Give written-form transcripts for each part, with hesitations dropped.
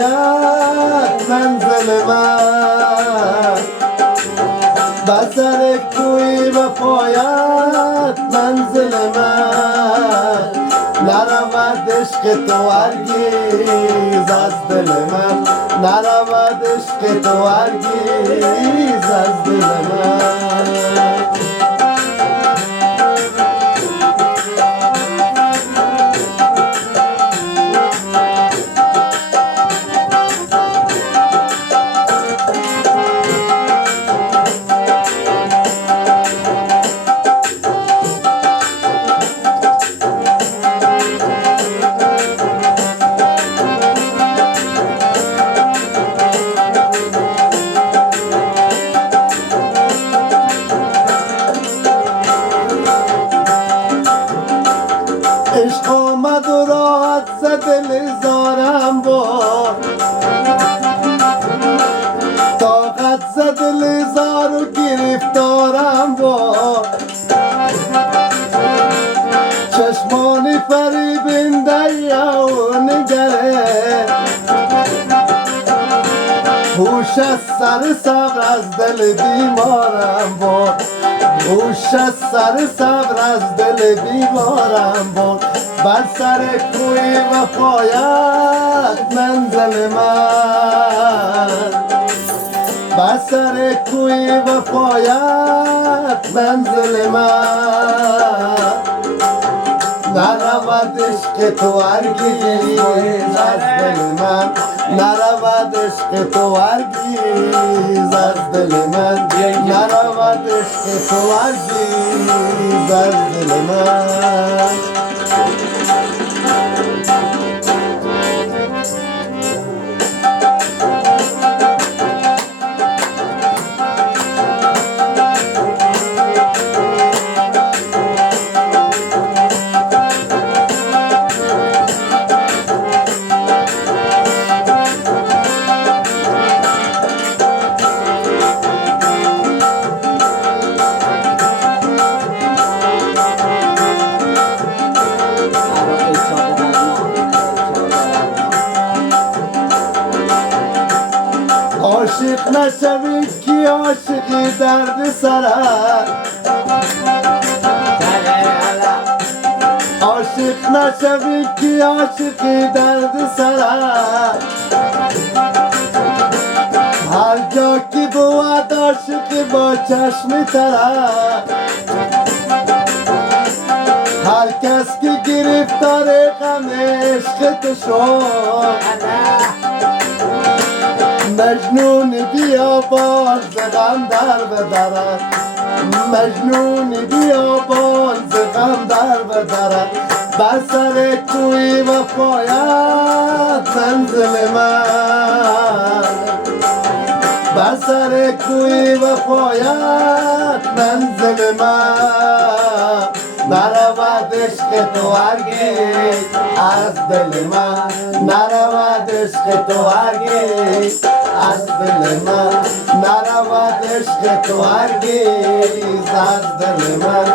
وفایت منزل من، بر سر کوی وفایت منزل من، نرود عشق تو هرگیز از دل من، نرود عشق تو هرگیز از دل من. عشق آمد و راحت زد دل زارم با، طاقت زد دل زار و گرفتارم با، چشمانی فریبنده و نگره، هوش از سر صبر از دل بیمارم با، هوش از سر صبر از دل بیمارم با، بر سر کوی وفایت منزل من، بر سر کوی وفایت منزل من، نرود عشق تو هرگیز از دل من، نرود عشق تو هرگیز از دل من، نرود عشق تو هرگیز از دل من. عاشق نشوی که عاشقی درد سرت، عاشق نشوی که عاشقی درد سرت، هر جا که بود عاشق با چشم ترت، هر کس که گرفتار غم عشق تو شد، مجنون بیابان ز غم در بدرد، مجنون بیابان ز غم در بدرد، بر سر کوی وفایت منزل من، بر سر کوی وفایت منزل من، نرود عشق تو هرگیز از دل من، نرود عشق تو هرگیز از دل من، نرود عشق تو هرگیز از دل من.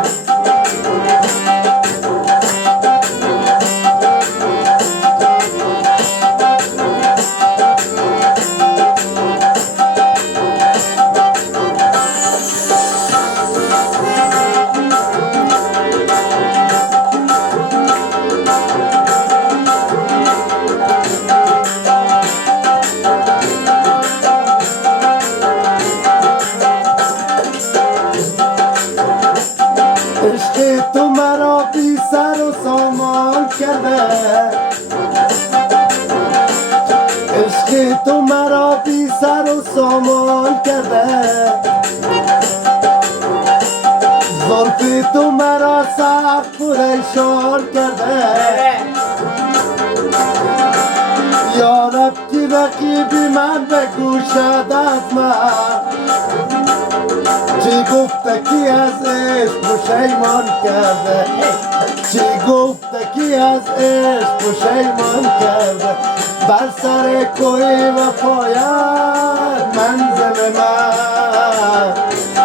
عشق تو مرا بی سر و سامان کرده، عشق تو مرا بی سر و سامان کرده، زلف تو مرا سخت پریشان کرده، یا رب که رقیبی من بگوشد از من، چی گفته کی از عشق پشیمان کرده، چی گفته کی از عشق پشیمان کرده، بر سر کوی وفایت منزل من،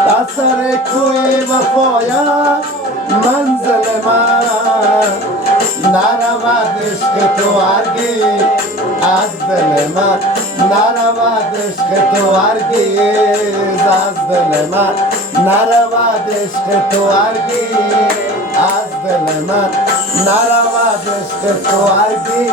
بر سر کوی وفایت منزل من، نرود عشق تو هرگز از دل من نرود عشق تو هرگز از دل من نرود عشق تو هرگز از دل من نرود عشق تو هرگز